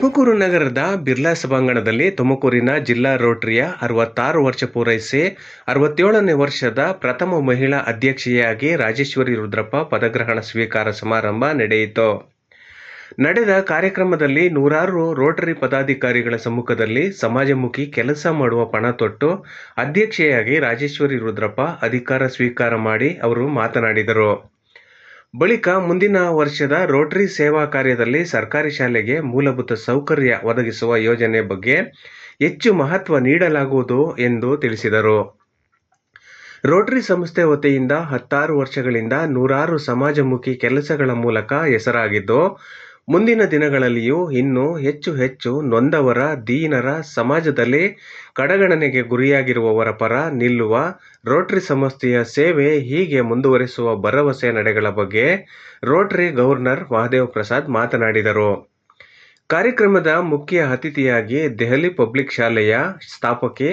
ತುಮಕೂರು ನಗರದ ಬಿರ್ಲಾ ಸಭಾಂಗಣದಲ್ಲಿ ತುಮಕೂರಿನ ಜಿಲ್ಲಾ ರೋಟರಿಯ ಅರವತ್ತಾರು ವರ್ಷ ಪೂರೈಸಿ ಅರವತ್ತೇಳನೇ ವರ್ಷದ ಪ್ರಥಮ ಮಹಿಳಾ ಅಧ್ಯಕ್ಷೆಯಾಗಿ ರಾಜೇಶ್ವರಿ ರುದ್ರಪ್ಪ ಪದಗ್ರಹಣ ಸ್ವೀಕಾರ ಸಮಾರಂಭ ನಡೆಯಿತು. ನಡೆದ ಕಾರ್ಯಕ್ರಮದಲ್ಲಿ ನೂರಾರು ರೋಟರಿ ಪದಾಧಿಕಾರಿಗಳ ಸಮ್ಮುಖದಲ್ಲಿ ಸಮಾಜಮುಖಿ ಕೆಲಸ ಮಾಡುವ ಪಣ ತೊಟ್ಟು ಅಧ್ಯಕ್ಷೆಯಾಗಿ ರಾಜೇಶ್ವರಿ ರುದ್ರಪ್ಪ ಅಧಿಕಾರ ಸ್ವೀಕಾರ ಮಾಡಿ ಅವರು ಮಾತನಾಡಿದರು. ಬಳಿಕ ಮುಂದಿನ ವರ್ಷದ ರೋಟರಿ ಸೇವಾ ಕಾರ್ಯದಲ್ಲಿ ಸರ್ಕಾರಿ ಶಾಲೆಗೆ ಮೂಲಭೂತ ಸೌಕರ್ಯ ಒದಗಿಸುವ ಯೋಜನೆ ಬಗ್ಗೆ ಹೆಚ್ಚು ಮಹತ್ವ ನೀಡಲಾಗುವುದು ಎಂದು ತಿಳಿಸಿದರು. ರೋಟರಿ ಸಂಸ್ಥೆ ವತಿಯಿಂದ ಹತ್ತಾರು ವರ್ಷಗಳಿಂದ ನೂರಾರು ಸಮಾಜಮುಖಿ ಕೆಲಸಗಳ ಮೂಲಕ ಹೆಸರಾಗಿದ್ದು, ಮುಂದಿನ ದಿನಗಳಲ್ಲಿಯೂ ಇನ್ನೂ ಹೆಚ್ಚು ಹೆಚ್ಚು ನೊಂದವರ, ದೀನರ, ಸಮಾಜದಲ್ಲಿ ಕಡಗಣನೆಗೆ ಗುರಿಯಾಗಿರುವವರ ಪರ ನಿಲ್ಲುವ ರೋಟರಿ ಸಂಸ್ಥೆಯ ಸೇವೆ ಹೀಗೆ ಮುಂದುವರಿಸುವ ಭರವಸೆ ನಡೆಗಳ ಬಗ್ಗೆ ರೋಟರಿ ಗವರ್ನರ್ ಮಹದೇವ್ ಪ್ರಸಾದ್ ಮಾತನಾಡಿದರು. ಕಾರ್ಯಕ್ರಮದ ಮುಖ್ಯ ಅತಿಥಿಯಾಗಿ ದೆಹಲಿ ಪಬ್ಲಿಕ್ ಶಾಲೆಯ ಸ್ಥಾಪಕಿ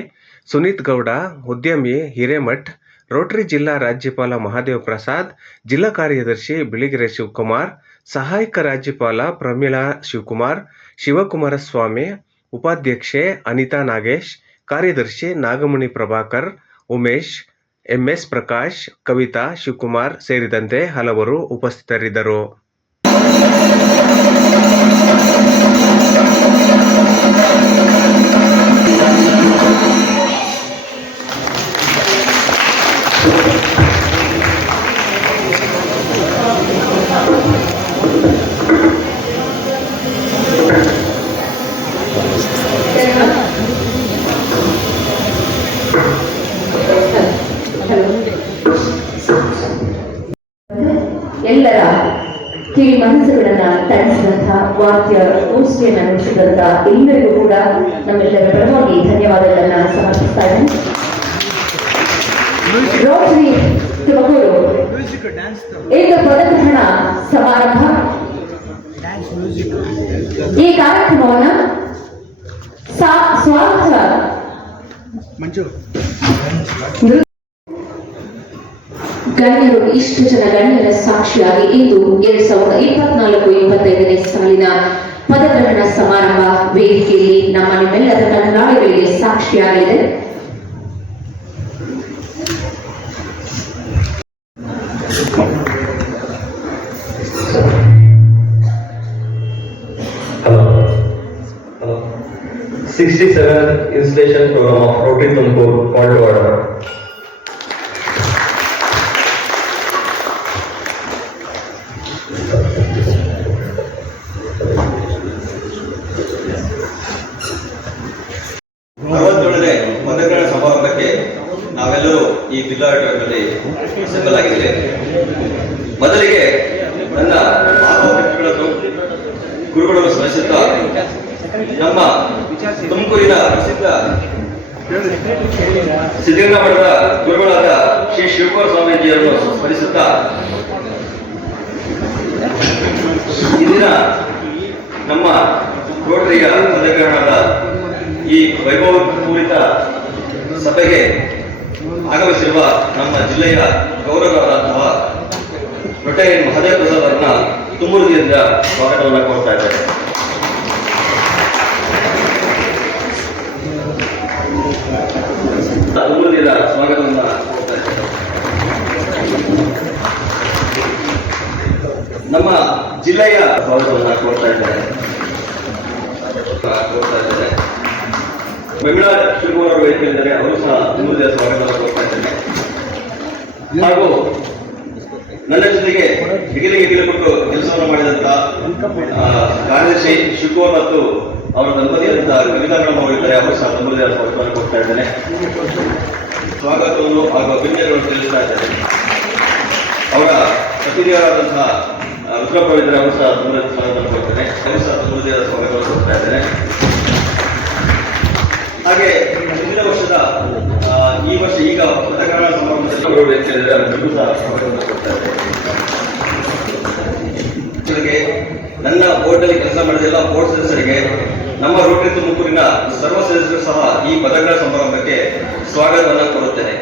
ಸುನೀತ್ ಗೌಡ, ಉದ್ಯಮಿ ಹಿರೇಮಠ್, ರೋಟರಿ ಜಿಲ್ಲಾ ರಾಜ್ಯಪಾಲ ಮಹಾದೇವ್ ಪ್ರಸಾದ್, ಜಿಲ್ಲಾ ಕಾರ್ಯದರ್ಶಿ ಬಿಳಿಗೆರೆ ಶಿವಕುಮಾರ್, ಸಹಾಯಕ ರಾಜ್ಯಪಾಲ ಪ್ರಮೀಳಾ ಶಿವಕುಮಾರ್, ಶಿವಕುಮಾರ ಸ್ವಾಮಿ, ಉಪಾಧ್ಯಕ್ಷೆ ಅನಿತಾ ನಾಗೇಶ್, ಕಾರ್ಯದರ್ಶಿ ನಾಗಮಣಿ ಪ್ರಭಾಕರ್ ಉಮೇಶ್ ಎಂಎಸ್ ಪ್ರಕಾಶ್ ಕವಿತಾ ಶಿವಕುಮಾರ್ ಸೇರಿದಂತೆ ಹಲವರು ಉಪಸ್ಥಿತರಿದ್ದರು. ವಾಕ್ಯ ಗೋಷ್ಠಿಯನ್ನ ನಡೆಸಿದಂತ ಎಲ್ಲರಿಗೂ ಕೂಡ ನಮ್ಮೆಲ್ಲರ ಪರವಾಗಿ ಧನ್ಯವಾದಗಳನ್ನ ಸಮರ್ಪಿಸ್ತಾ ಇದ್ದೇನೆ. ರೋಟರಿ ತುಮಕೂರು ಇಂದು ಪದಗ್ರಹಣ ಸಮಾರಂಭ. ಈ ಕಾರ್ಯಕ್ರಮವನ್ನ ಸಾ- ಸ್ವಾಗತ. ಮಂಜು. ಗಣ್ಯರು ಇಷ್ಟು ಜನ ಗಣ್ಯರ ಸಾಕ್ಷಿಯಾಗಿ ಇಂದು ಎರಡ್ ಸಾವಿರದ ಇಪ್ಪತ್ನಾಲ್ಕು ಇಪ್ಪತ್ತೈದನೇ ಸಾಲಿನ ಪದಗ್ರಹಣ ಸಮಾರಂಭ ವೇದಿಕೆಯಲ್ಲಿ ನಮ್ಮ ನಿಮ್ಮೆಲ್ಲರ ಕಣ್ಣಾಳಿಗಳಿಗೆ ಸಾಕ್ಷಿಯಾಗಿದೆ. 67th installation program of Rotary Tumkur called order. ಜಿಲ್ಲಾಡಳಿತದಲ್ಲಿ ಸೆಂಬಲ್ ಆಗಿದ್ದೇವೆ ಮೊದಲಿಗೆ ನನ್ನ ಗುರುಗಳು ಗುರುಗಳನ್ನು ಸ್ಮರಿಸುತ್ತಾ ನಮ್ಮ ತುಮಕೂರಿನ ಪ್ರಸಿದ್ಧ ಸಿದ್ಧಗಂಗಾ ಮಠದ ಗುರುಗಳಾದ ಶ್ರೀ ಶಿವಕುಮಾರ ಸ್ವಾಮೀಜಿಯವರನ್ನು ಸ್ಮರಿಸುತ್ತಾ ಇಂದಿನ ನಮ್ಮ ರೋಟರಿಯ ಪದಗ್ರಹಣದ ಈ ವೈಭವಪೂರಿತ ಸಭೆಗೆ ಆಗಮಿಸಿರುವ ನಮ್ಮ ಜಿಲ್ಲೆಯ ಗೌರವರಾದಂತಹ ಅಥವಾ ರೊಟ್ಟೆಯ ಪ್ರಸಾದ್ ಅವರನ್ನ ಕೋರ್ತಾ ಇದ್ದಾರೆ ತುಮೂರಿನಿಂದ ಸ್ವಾಗತವನ್ನು ಕೊಡ್ತಾ ಇದ್ದಾರೆ ನಮ್ಮ ಜಿಲ್ಲೆಯ ಸ್ವಾಗತವನ್ನು ಕೋರ್ತಾ ಇದ್ದಾರೆ ಕೋರ್ತಾ ಇದ್ದಾರೆ ಶಿವಕುಮಾರ್ ಅವರು ವೇದಿಕೆಯಿದ್ದಾರೆ ಅವರು ಸಹ ತುಮೂರಿನ ಸ್ವಾಗತ ಕೊಡ್ತಾ ಇದ್ದಾರೆ. ಹಾಗೂ ನನ್ನ ಜೊತೆಗೆ ಹೆಗಲಿಗೆ ಹೆಗಲು ಕೊಟ್ಟು ಕೆಲಸವನ್ನು ಮಾಡಿದಂತ ಆ, ಕಾರ್ಯದರ್ಶಿ ಶಿವಕುಮಾರ್ ಮತ್ತು ಅವರ ದಂಪತಿಯಾದಂತ ಕವಿತಾ ಮೇಡಮ್ ಅವರು ಸಹ ತುಮೂರಿನ ಸ್ವಾಗತವನ್ನು ಕೊಡ್ತಾ ಇದ್ದೇನೆ ಸ್ವಾಗತವನ್ನು ಹಾಗೂ ಅಭಿನಯಗಳನ್ನು ತಿಳಿಸ್ತಾ ಇದ್ದೇನೆ ಅವರ ಪ್ರತಿನಿಧಿಯಾದಂತಹ ರುದ್ರಪ್ಪ ಇದ್ದಾರೆ. ಅವರು ಸಹ ತುಂಬ ಸ್ವಾಗತವನ್ನು ಕೊಡ್ತಾರೆ ಅವರು ಸಹ ತುಂಬ ಸ್ವಾಗತವನ್ನು ಕೊಡ್ತಾ ಇದ್ದೇನೆ ಹಾಗೆ ಮುಂದಿನ ವರ್ಷದ ಈ ವರ್ಷ ಈಗ ಪದಗ್ರಹಣ ಸಮಾರಂಭದಲ್ಲಿ ಸಹ ಜೊತೆಗೆ ನನ್ನ ಬೋರ್ಡ್ನಲ್ಲಿ ಕೆಲಸ ಮಾಡಿದ ಎಲ್ಲ ಬೋರ್ಡ್ ಸದಸ್ಯರಿಗೆ, ನಮ್ಮ ರೋಟರಿ ತುಮಕೂರಿನ ಸರ್ವ ಸದಸ್ಯರು ಸಹ ಈ ಪದಗಳ ಸಮಾರಂಭಕ್ಕೆ ಸ್ವಾಗತವನ್ನು ಕೋರುತ್ತೇನೆ.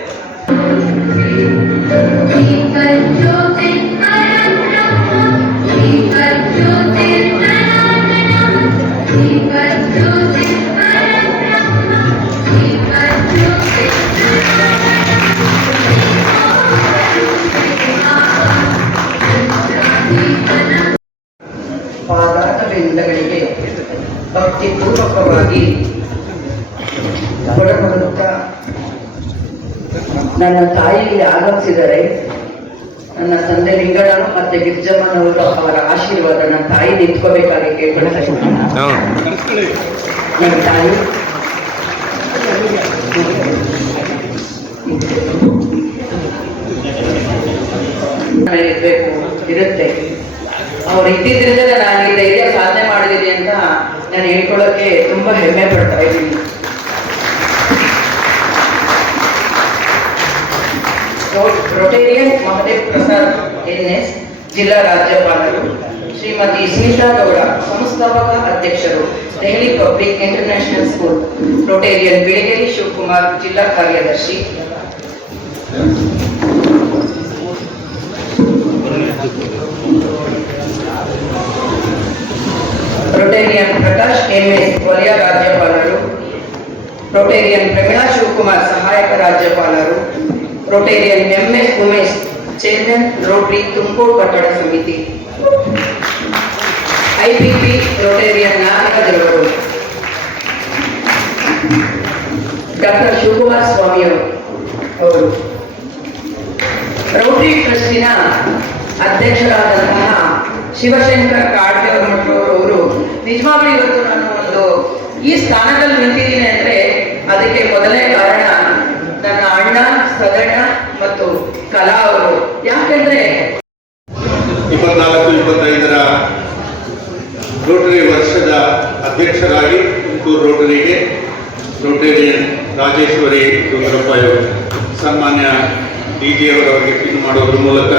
ನನ್ನ ತಾಯಿ ಇಲ್ಲಿ ಆಗಮಿಸಿದರೆ ನನ್ನ ತಂದೆ ಲಿಂಗಣ್ಣ ಮತ್ತೆ ಗಿರ್ಜಮ್ಮನವರು ಅವರ ಆಶೀರ್ವಾದ ನನ್ನ ತಾಯಿ ನಿಂತ್ಕೋಬೇಕಾಗಿ ಕೇಳ್ಕೊಳ್ತಾ ಇದ್ದೀನಿ. ನನ್ನ ತಾಯಿ. ಇರಬೇಕು ಇರುತ್ತೆ. ಅವ್ರು ಇದ್ದಿದ್ರಿಂದ ನಾನು ಈ ಧೈರ್ಯ ಸಾಧನೆ ಮಾಡಿದ್ದೀನಿ ಅಂತ ನಾನು ಹೇಳ್ಕೊಳ್ಳೋಕೆ ತುಂಬಾ ಹೆಮ್ಮೆ ಪಡ್ತಾ ಇದ್ದೀನಿ. Rotarian Mahadev Prasad N S ಜಿಲ್ಲಾ ರಾಜ್ಯಪಾಲರು, ಶ್ರೀಮತಿ ಸ್ಮಿತಾ ಗೌಡ, ಸಂಸ್ಥಾಪಕ ಅಧ್ಯಕ್ಷರು, Delhi public international school Rotarian Biligeri Shivakumar, ಜಿಲ್ಲಾ ಕಾರ್ಯದರ್ಶಿ. ರೊಟೇರಿಯನ್ ಪ್ರಕಾಶ್ ಎಸ್ ವಲಯ ರಾಜ್ಯಪಾಲರು. ರೊಟೇರಿಯನ್ ಪ್ರಮೀಳಾ ಶಿವಕುಮಾರ್, ಸಹಾಯಕ ರಾಜ್ಯಪಾಲರು. Rotarian M S Umesh chairman Rotary Tumakuru ಕಟ್ಟಡ ಸಮಿತಿ ಐಪಿಪಿ ರೊಟೇರಿಯನ್ ನಾಯಕರು ಡಾಕ್ಟರ್ ಶಿವಕುಮಾರ್ ಸ್ವಾಮಿಯವರು ಅವರು ರೋಟರಿ ಟ್ರಸ್ಟಿನ ಅಧ್ಯಕ್ಷರಾದಂತಹ ಶಿವಶಂಕರ್ ಕಾಡ್ಗೆ ಅವರು ನಿಜವಾಗ್ಲೂ ಇವತ್ತು ನಾನು ಒಂದು ಈ ಸ್ಥಾನದಲ್ಲಿ ನಿಂತಿದ್ದೀನಿ ಅಂದ್ರೆ ಅದಕ್ಕೆ ಮೊದಲನೇ ಕಾರಣ ನನ್ನ ಅಣ್ಣ ಸದಣ್ಣ ಮತ್ತು ಕಲಾ ಅವರು. ಯಾಕೆಂದ್ರೆ ಇಪ್ಪತ್ನಾಲ್ಕು, ಇಪ್ಪತ್ತೈದರ ರೋಟರಿ ವರ್ಷದ ಅಧ್ಯಕ್ಷರಾಗಿ ತುಮಕೂರು ರೋಟರಿಗೆ ರೋಟರಿಯನ್ ರಾಜೇಶ್ವರಿ ದುಂಗರಪ್ಪ ಸನ್ಮಾನ್ಯ ಡಿ ಜಿ ಅವರವರಿಗೆ ಪಿನ್ ಮಾಡೋದ್ರ ಮೂಲಕ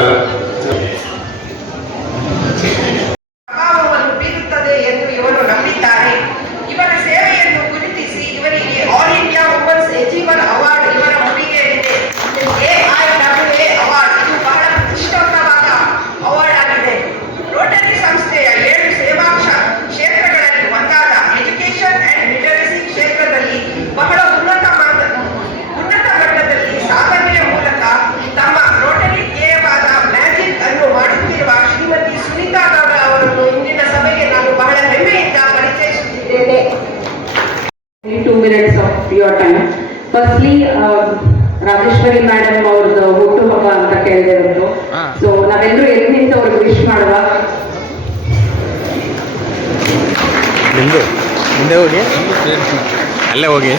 ஓகே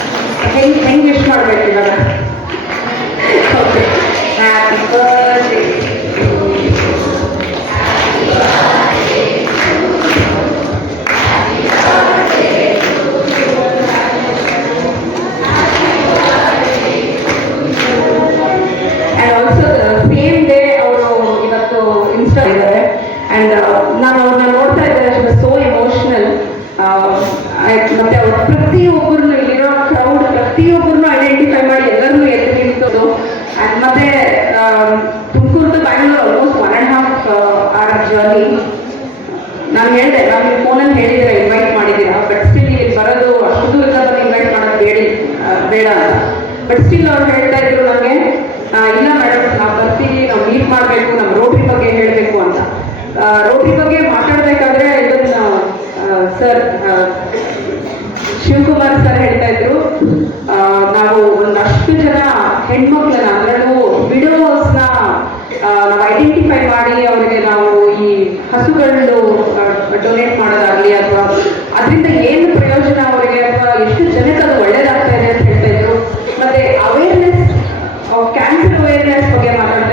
ಸ್ಟಿಲ್ ಅವ್ರು ಹೇಳ್ತಾ ಇದ್ರು ನನಗೆ ಇಲ್ಲ ಮೇಡಮ್ ನಾವು ಬರ್ತೀವಿ, ನಾವು ಮೀಟ್ ಮಾಡಬೇಕು ನಮ್ಮ ರೋಟ್ರಿ ಬಗ್ಗೆ ಹೇಳಬೇಕು ಅಂತ. ರೋಟ್ರಿ ಬಗ್ಗೆ ಮಾತಾಡಬೇಕಾದ್ರೆ ಇದನ್ನ ಸರ್ ಶಿವಕುಮಾರ್ ಸರ್ ಹೇಳ್ತಾ ಇದ್ರು. ನಾವು ಒಂದಷ್ಟು ಜನ ಹೆಣ್ಮಕ್ಳನ್ನ, ಅದರಲ್ಲೂ ವಿಡೋಸ್ನ ನಾವು ಐಡೆಂಟಿಫೈ ಮಾಡಿ ಅವರಿಗೆ ನಾವು ಈ ಹಸುಗಳನ್ನು ಡೊನೇಟ್ ಮಾಡೋದಾಗ್ಲಿ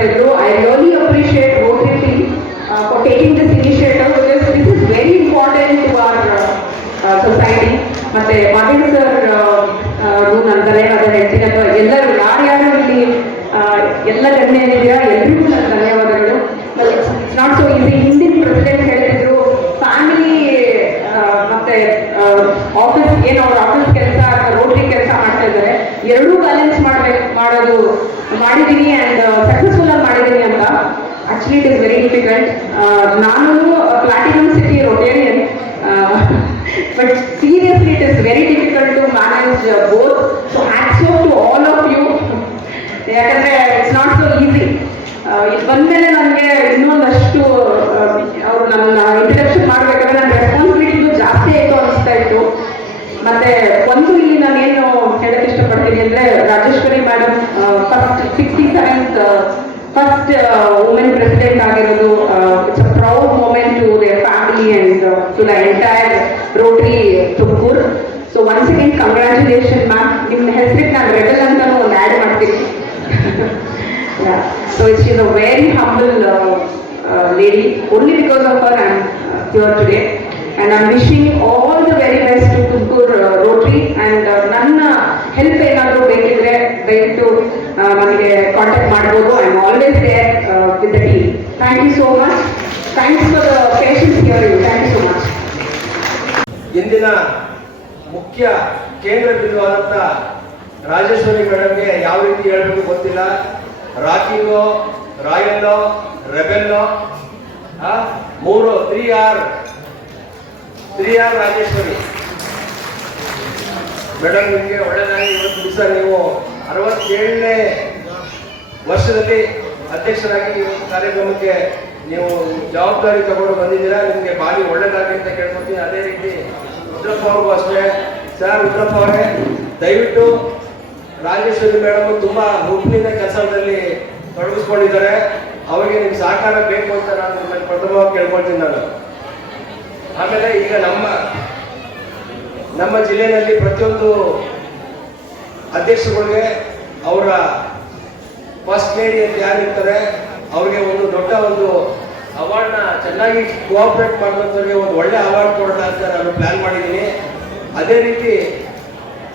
ಇದ್ರು I really appreciate OTT for taking this initiative because this is very important to our society ಮತ್ತೆ ಮಹೇಶ್ ಸರ್ ಧನ್ಯವಾದ ಹೇಳ್ತೀನಿ ಅಥವಾ ಎಲ್ಲರೂ ಯಾರ್ಯಾರು ಇಲ್ಲಿ ಎಲ್ಲ ಗಣ್ಯರಿದ್ದೀರಾ? ಎಲ್ರಿಗೂ ನನ್ನ ಧನ್ಯವಾದಗಳು ಇಟ್ಸ್ ನಾಟ್ ಸೊ ಈಸಿ ಹಿಂದಿನ ಪ್ರೆಸಿಡೆಂಟ್ ಹೇಳ್ತಿದ್ರು ಫ್ಯಾಮಿಲಿ ಮತ್ತೆ ಆಫೀಸ್ ಏನು ಅವ್ರ ಆಫೀಸ್ ಕೆಲಸ, ರೋಟರಿ ಕೆಲಸ ಮಾಡ್ತಾ ಇದ್ದಾರೆ. ಎರಡೂ ಬ್ಯಾಲೆನ್ಸ್ ಮಾಡ್ಬೇಕು, ಮಾಡೋದು ಮಾಡಿದ್ದೀನಿ ಆ್ಯಂಡ್ ಸಕ್ಸಸ್ಫುಲ್ ಆಗಿ ಮಾಡಿದ್ದೀನಿ ಅಂತ ಇಟ್ ಇಸ್ ವೆರಿ ಡಿಫಿಕಲ್ಟ್ ನಾನು platinum city Rotarian but seriously it is very difficult to manage both so hats off to all of you ಯಾಕಂದ್ರೆ ಇಟ್ಸ್ ನಾಟ್ ಸೊ ಈಸಿ ಇಲ್ಲಿ ಬಂದ್ಮೇಲೆ ನನಗೆ ಇನ್ನೊಂದಷ್ಟು ಅವರು ನನ್ನ ಇಂಟ್ರಡಕ್ಷನ್ ಮಾಡ್ಬೇಕಾದ್ರೆ ನನ್ನ ರೆಸ್ಪಾನ್ಸಿಬಿಲಿಟಿಗೂ ಜಾಸ್ತಿ ಆಯಿತು ಅನಿಸ್ತಾ ಇತ್ತು. ಮತ್ತೆ, ಒಂದು ಇಲ್ಲಿ ನಾನೇನು ಏನು ಹೇಳಕ್ ಇಷ್ಟಪಡ್ತೀನಿ ಅಂದ್ರೆ Rajeshwari madam first sixty seventh first women president ಆಗಿರೋದು it's a proud moment to their family and to the entire Rotary Tumakuru so once again congratulation ma'am ನಿಮ್ಮ ಹೆಸರಿಗೆ ನಾನು ರೆಡಲ್ ಅಂತಾನು ಒಂದು ಆ್ಯಡ್ ಮಾಡ್ತೀನಿ Yeah. So she's a very humble uh, uh, lady. Only because of her I'm uh, here today. And I'm wishing all the very best to Tukur uh, Rotary. And uh, ನನ್ನ help ಏನಾದರೂ ಬೇಕಿದ್ರೆ ದಯವಿಟ್ಟು uh, ನನಗೆ contact ಮಾಡ್ಬೋದು. I am always there with team thank you so much thanks for the patience here you thank you so much ಇಂದಿನ ಮುಖ್ಯ ಕೇಂದ್ರ ಬಿಂದುವಾದಂಥ ರಾಜೇಶ್ವರಿ ಮೇಡಮ್ಗೆ ಯಾವ ರೀತಿ ಹೇಳಬೇಕು ಗೊತ್ತಿಲ್ಲ. ರಾಕಿಂಗೋ ರಾಯಲ್ಲೋ ರೆಬೆಲ್ಲೋ ಮೂರು, three R three R Rajeshwari. Madam, ನಿಮಗೆ ಒಳ್ಳೆಯದಾಗಿ ಇವತ್ತು ದಿವಸ ನೀವು. ಅರವತ್ತೇಳನೇ ವರ್ಷದಲ್ಲಿ ಅಧ್ಯಕ್ಷರಾಗಿ ಒಂದು ಕಾರ್ಯಕ್ರಮಕ್ಕೆ ನೀವು ಜವಾಬ್ದಾರಿ ತಗೊಂಡು ಬಂದಿದ್ದೀರಾ? ನಿಮಗೆ ಭಾರಿ ಒಳ್ಳೆಯದಾಗಿ ಅಂತ ಕೇಳ್ಕೊತೀನಿ ಅದೇ ರೀತಿ ರುದ್ರಪ್ಪ ಅವ್ರಿಗೂ ಅಷ್ಟೇ. ಸರ್ ರುದ್ರಪ್ಪ ಅವರೇ, ದಯವಿಟ್ಟು ರಾಜೇಶ್ವರಿ ಮೇಡಮ್ ತುಂಬಾ ಹುಬ್ಬಿನಿಂದ ಕೆಲಸದಲ್ಲಿ ತೊಡಗಿಸ್ಕೊಂಡಿದ್ದಾರೆ. ಅವರಿಗೆ ನಿಮ್ಗೆ ಸಹಕಾರ ಬೇಕು ಅಂತ ನಾನು ಪ್ರಥಮವಾಗಿ ಕೇಳ್ಕೊಳ್ತೀನಿ ನಾನು. ಆಮೇಲೆ ಈಗ ನಮ್ಮ ನಮ್ಮ ಜಿಲ್ಲೆಯಲ್ಲಿ ಪ್ರತಿಯೊಂದು ಅಧ್ಯಕ್ಷರುಗಳಿಗೆ ಅವರ ಫಸ್ಟ್ ಲೇಡಿ ಅಂತ ಯಾರಿರ್ತಾರೆ ಅವ್ರಿಗೆ ಒಂದು ದೊಡ್ಡ ಒಂದು ಅವಾರ್ಡ್ನ ಚೆನ್ನಾಗಿ ಕೋಆಪರೇಟ್ ಮಾಡುವಂಥವ್ರಿಗೆ ಒಂದು ಒಳ್ಳೆ ಅವಾರ್ಡ್ ಕೊಡೋಣ ಅಂತ ನಾನು ಪ್ಲಾನ್ ಮಾಡಿದ್ದೀನಿ. ಅದೇ ರೀತಿ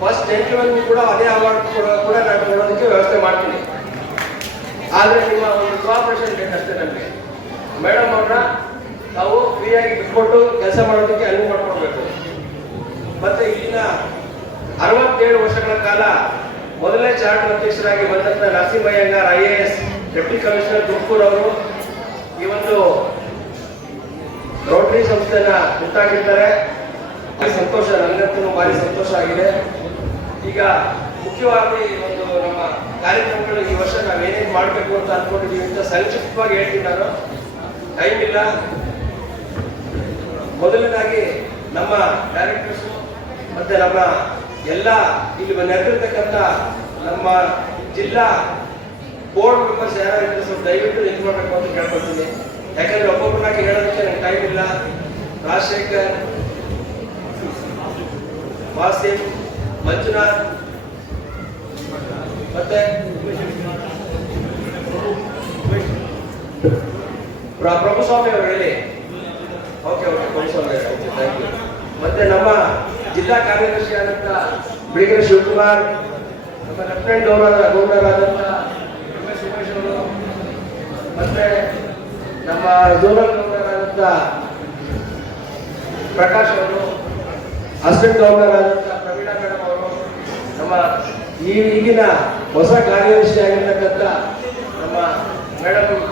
ಫಸ್ಟ್ ಜೆಂಟ್ಮನ್ಗೂ ಕೂಡ ಅದೇ ಅವಾರ್ಡ್ ಕೂಡ ನಾನು ಕೊಡೋದಕ್ಕೆ ವ್ಯವಸ್ಥೆ ಮಾಡ್ತೀನಿ. ಆದರೆ ನಿಮ್ಮ ಒಂದು ಕೋಆಪರೇಷನ್ ಬೇಕಷ್ಟೇ ನಮಗೆ. ಮೇಡಮ್ ಅವ್ರನ್ನ ನಾವು ಫ್ರೀಯಾಗಿ ಬಿಟ್ಕೊಟ್ಟು ಕೆಲಸ ಮಾಡೋದಕ್ಕೆ ಅನುವು ಮಾಡ್ಕೊಡ್ಬೇಕು. ಮತ್ತೆ ಇಲ್ಲಿನ ಅರವತ್ತೇಳು ವರ್ಷಗಳ ಕಾಲ ಮೊದಲನೇ ಚಾರ್ಟರ್ ಅಧ್ಯಕ್ಷರಾಗಿ ಬಂದಂತ Narasimhayyangar I A S deputy commissioner Tumakuru ಅವರು ಈ ಒಂದು ರೋಟರಿ ಸಂಸ್ಥೆನ ಭಾರಿ ಸಂತೋಷ ನನಗಂತೂ ಭಾರಿ ಸಂತೋಷ ಆಗಿದೆ. ಈಗ ಮುಖ್ಯವಾಗಿ ಒಂದು ನಮ್ಮ ಕಾರ್ಯಕ್ರಮಗಳು ಈ ವರ್ಷ ನಾವು ಏನೇನು ಮಾಡಬೇಕು ಅಂತ ಅನ್ಕೊಂಡಿದ್ದೀವಿ ಅಂತ ಸಂಕ್ಷಿಪ್ತವಾಗಿ ಹೇಳ್ತೀನಿ ನಾನು. ಟೈಮ್ ಇಲ್ಲ. ಮೊದಲನೇದಾಗಿ ನಮ್ಮ ಡೈರೆಕ್ಟರ್ಸು ಮತ್ತೆ ನಮ್ಮ ಎಲ್ಲ ಇಲ್ಲಿ ನೆರೆದಿರ್ತಕ್ಕಂಥ ನಮ್ಮ ಜಿಲ್ಲಾ ಬೋರ್ಡ್ ಮೆಂಬರ್ಸ್ ಯಾರು ಸ್ವಲ್ಪ ದಯವಿಟ್ಟು ನಿಂತ್ಕೊಳ್ಬೇಕು ಅಂತ ಕೇಳ್ಕೊಳ್ತೀನಿ. ಯಾಕಂದ್ರೆ ಒಬ್ಬೊಬ್ಬರನ್ನಾಗಿ ಹೇಳೋದಕ್ಕೆ ನನಗೆ ಟೈಮ್ ಇಲ್ಲ. ರಾಜಶೇಖರ್, ವಾಸಿಂ, ಮಂಜುನಾಥ್, ಮತ್ತೆ ಪ್ರ- ಪ್ರಭುಸ್ವಾಮಿ ಅವರು ಹೇಳಿ. ಓಕೆ ಓಕೆ ಪ್ರಭುಸ್ವಾಮಿ ಮತ್ತೆ ನಮ್ಮ ಜಿಲ್ಲಾ ಕಾರ್ಯದರ್ಶಿ ಆದಂತ ಬಿಳಿಗೆರೆ ಶಿವಕುಮಾರ್ ನಮ್ಮ lieutenant governor governor M S Umesh ಅವರು, ಮತ್ತೆ ನಮ್ಮ ಝೋನಲ್ ಗವರ್ನರ್ ಆದಂತ ಪ್ರಕಾಶ್ ಅವರು, ಅಸಿಸ್ಟೆಂಟ್ ಗವರ್ನರ್ ಆದಂತ ಪ್ರವೀಣಾ ಮೇಡಮ್ ಅವರು, ನಮ್ಮ ಈ ಈಗಿನ ಹೊಸ ಕಾರ್ಯದರ್ಶಿ ಆಗಿರ್ತಕ್ಕಂಥ ನಮ್ಮ ಮೇಡಮ್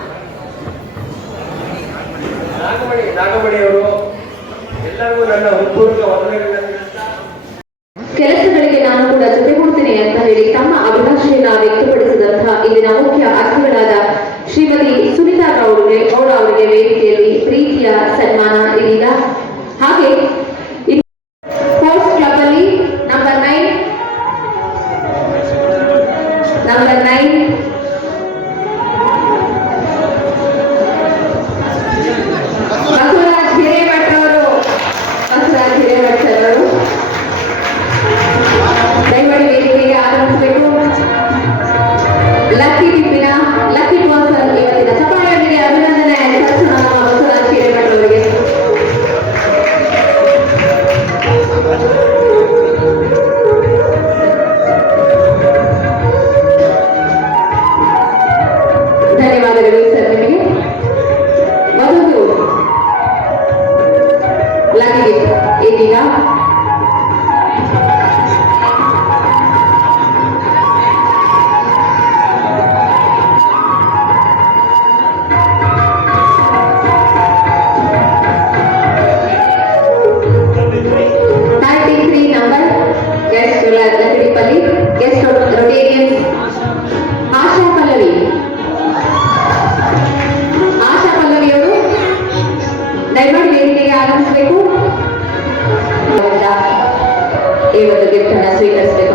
ನಾಗಮಣಿ ನಾಗಮಣಿ ಅವರು, ಎಲ್ಲರಿಗೂ ನನ್ನ ಹೃತ್ಪೂರ್ವಕ ವಂದನೆಗಳನ್ನ ಕೆಲಸಗಳಿಗೆ ನಾನು ಕೂಡ ಜೊತೆಗೂಡ್ತೀನಿ ಅಂತ ಹೇಳಿ ತಮ್ಮ ಅಭಿಲಾಷೆಯನ್ನ ವ್ಯಕ್ತಪಡಿಸಿದಂತಹ ಇಲ್ಲಿನ able to give her a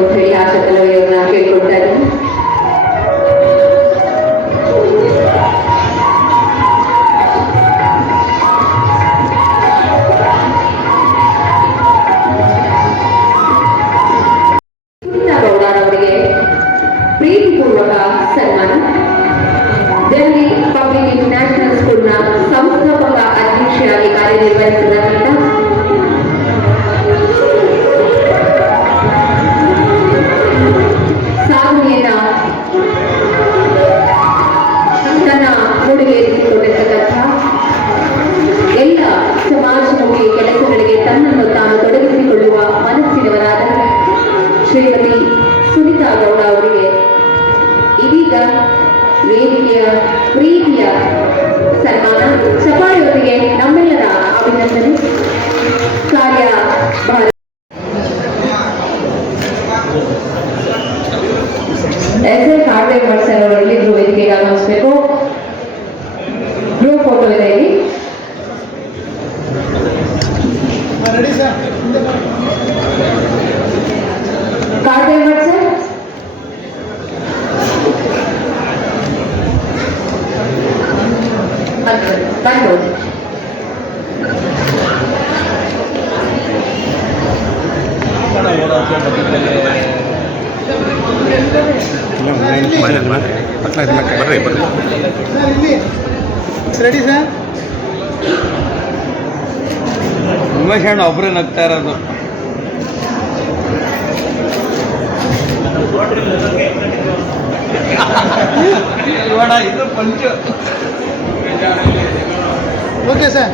okay sir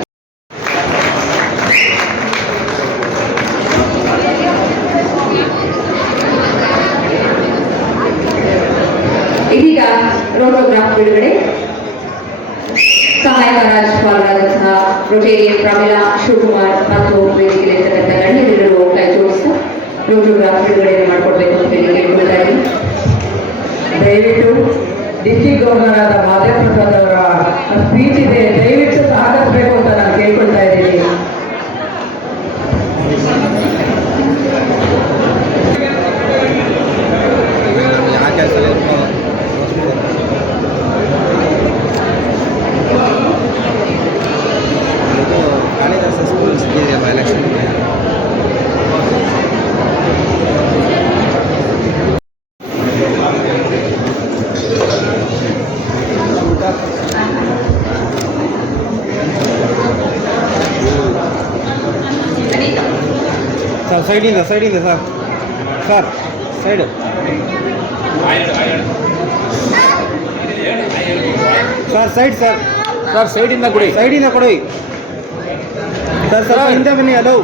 ಇದೀಗ ರೋಟೋಗ್ರಾಫ್ ಬಿಡುಗಡೆ. ಸಹಾಯಕ ರಾಜ್ಯಪಾಲರಾದಂತಹ ರೊಟೇರಿಯನ್ ಪ್ರಮಿಳಾ ಬಿಡುಗಡೆಯನ್ನು ಮಾಡಿಕೊಡ್ಬೇಕು ಅಂತ ಹೇಳಿ ದಯವಿಟ್ಟು ಡಿಸ್ಟಿಕ್ ಗವರ್ನರ್ ಆದ ಮಾದೇವ್ ಪ್ರಸಾದ್ ಅವರ ಸ್ಪೀಚ್ ಇದೆ ದಯವಿಟ್ಟು ಸಹಕರಿಸಬೇಕು ಅಂತ ನಾನು ಕೇಳ್ಕೊಳ್ತಾ ಇದ್ದೀನಿ ಕಾಳಿದಾಸ ಸ್ಕೂಲ್ ಸಿಕ್ಕಿದೆಯಲ್ಲ ಎಲೆಕ್ಷನ್ ಸರ್ ಸೈಡಿಂದ ಸೈಡಿಂದ sir. Sir side. Sir side sir. Sir ಸೈಡಿಂದ ಕೊಡಿ. ಸೈಡಿಂದ ಕೊಡಿ. Sir sir. ಹಿಂದೆ ಬನ್ನಿ ಅದು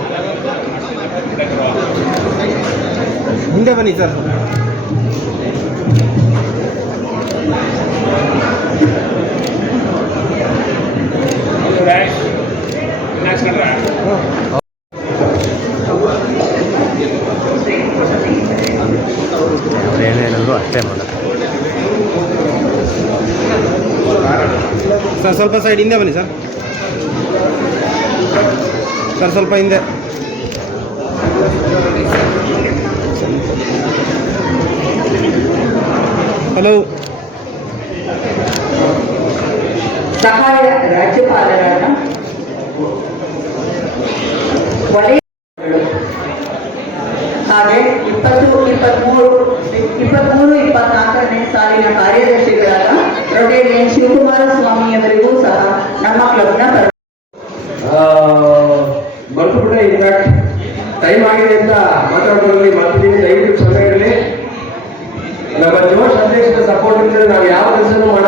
ಹಿಂದೆ ಬನ್ನಿ ಸರ್. ಸ್ವಲ್ಪ ಸೈಡ್ ಹಿಂದೆ ಬನ್ನಿ ಸರ್. ಸರ್ ಸ್ವಲ್ಪ ಹಿಂದೆ. ಹಲೋ ಸಹಾಯ ರಾಜ್ಯಪಾಲರಾದ ಸ್ವಾಮಿಯವರಿಗೂ ಸಹ ನಮ್ಮ ಕ್ಲಬ್ನ ಪರ ಮರ್ತುಬಿಟ್ಟೆ ಇನ್ಫ್ಯಾಕ್ಟ್ ಟೈಮ್ ಆಗಿದೆ ಅಂತ ಮಾತಾಡೋದ್ರಲ್ಲಿ ಮಾಡ್ತಿದ್ದೀನಿ ದಯವಿಟ್ಟು ಸಮಯದಲ್ಲಿ ನಮ್ಮ ಜೋಶ್ ಅಧ್ಯಕ್ಷರ ಸಪೋರ್ಟ್ ಇದ್ರೆ ನಾವು ಯಾವ ಕೆಲಸನೂ ಮಾಡೋಕ್ಕಾಗಲ್ಲ